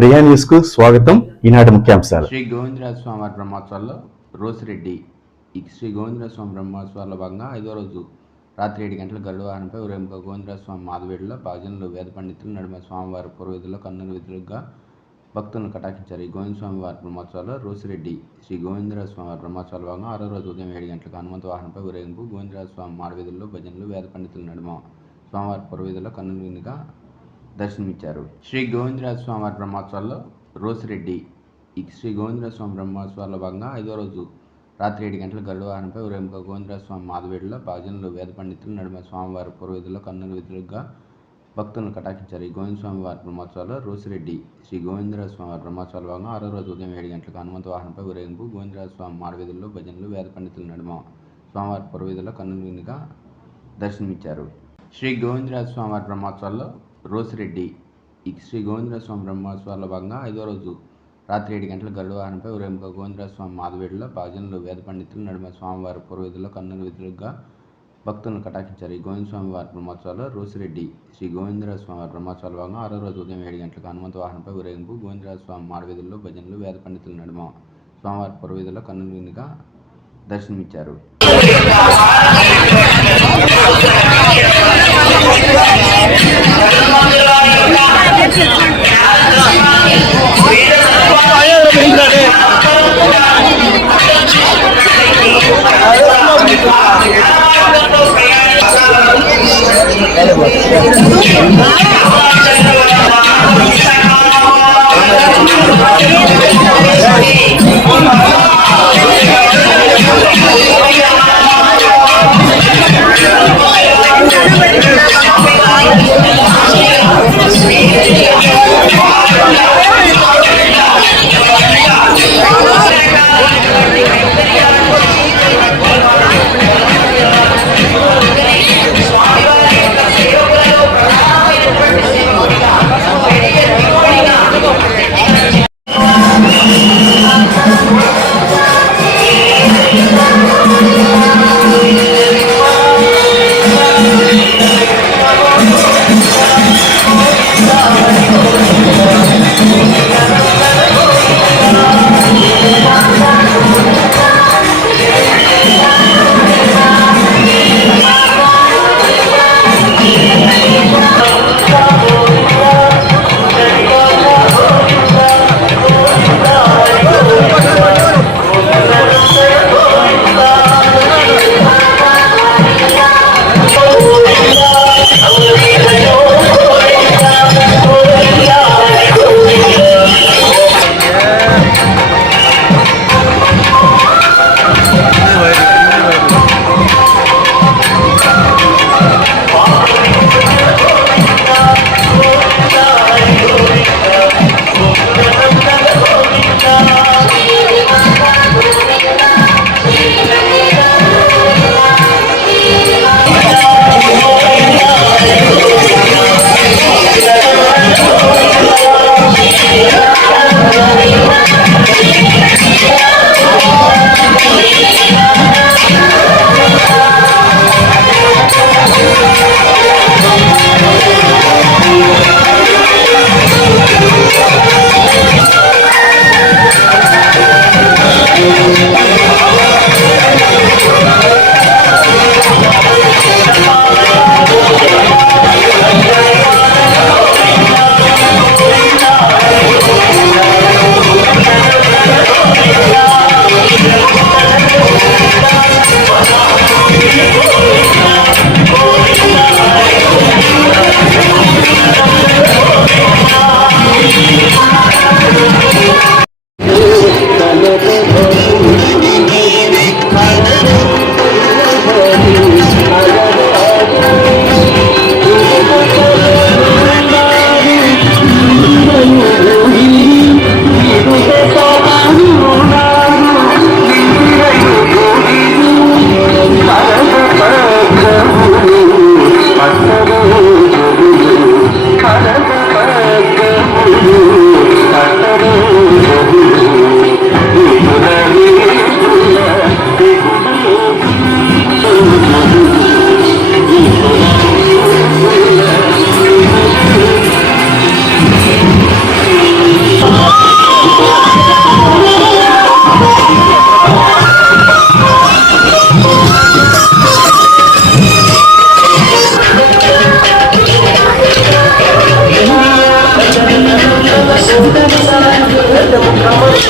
Priya news కు స్వాగతం. ఈనాటి ముఖ్యాంశాలు. శ్రీ గోవిందరాజ స్వామి వారి బ్రహ్మోత్సవాల్లో రోసిరెడ్డి శ్రీ గోవిందరాజ స్వామి బ్రహ్మోత్సవాల్లో భాగంగా 5వ రోజు రాత్రి 7 గంటల గరుడ వాహనంపై ఊరేగింపుగా గోవిందరాజ స్వామి మాధవేడులో భజనలు వేద పండితులు నడుమ స్వామివారి పూర్వీధుల్లో కన్నుల విధులుగా భక్తులను కటాక్షించారు. ఈ గోవింద స్వామి వారి బ్రహ్మోత్సవాల్లో రోసిరెడ్డి శ్రీ గోవిందరాజ స్వామి వారి బ్రహ్మోత్సవాల భాగంగా 6వ రోజు ఉదయం 7 గంటలకు హనుమంత వాహనంపై ఊరేగింపు గోవిందరాజ స్వామి మాడవీధుల్లో భజనలు వేద పండితుల నడుమ స్వామివారి పూర్వీధుల్లో కన్నుల విధులుగా దర్శనమిచ్చారు. శ్రీ గోవిందరాజ స్వామి వారి బ్రహ్మోత్సవాల్లో రోసిరెడ్డి శ్రీ గోవిందరాజ స్వామి బ్రహ్మోత్సవాల్లో భాగంగా 5వ రోజు రాత్రి 7 గంటల గరుడ వాహనంపై ఊరేగింపుగా గోవిందరాజ స్వామి మాధవేడులో భజనలు వేద పండితులు నడుమ స్వామివారి పూర్వీధుల్లో కన్నుల విధులుగా భక్తులను కటాక్షించారు. ఈ గోవింద స్వామి వారి బ్రహ్మోత్సవాల్లో రోసిరెడ్డి శ్రీ గోవిందరాజ స్వామి వారి బ్రహ్మోత్సవాల భాగంగా 6వ రోజు ఉదయం 7 గంటలకు హనుమంత వాహనంపై ఊరేగింపు గోవిందరాజ స్వామి మాడవీధుల్లో భజనలు వేద పండితుల నడుమ స్వామివారి పూర్వీధుల్లో కన్నుల విధులుగా దర్శనమిచ్చారు. శ్రీ గోవిందరాజ స్వామి వారి బ్రహ్మోత్సవాల్లో రోసిరెడ్డి శ్రీ గోవిందరాజ స్వామి బ్రహ్మోత్సవాల భాగంగా 5వ రోజు రాత్రి 7 గంటల గరుడ వాహనంపై ఊరేగింపుగా గోవిందరాజ స్వామి మాధవేడులో భజనలు వేద పండితులు నడుమ స్వామివారి పూర్వీధుల్లో కన్నుల విధులుగా భక్తులను కటాక్షించారు. ఈ గోవింద స్వామి వారి బ్రహ్మోత్సవాల్లో రోసిరెడ్డి శ్రీ గోవిందరాజ స్వామి వారి బ్రహ్మోత్సవాల భాగంగా 6వ రోజు ఉదయం 7 గంటలకు హనుమంత వాహనంపై ఊరేగింపు గోవిందరాజ స్వామి మాడవీధుల్లో భజనలు వేద పండితుల నడుమ స్వామివారి పూర్వీధుల్లో కన్నుల విధులుగా దర్శనమిచ్చారు.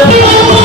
Thank you.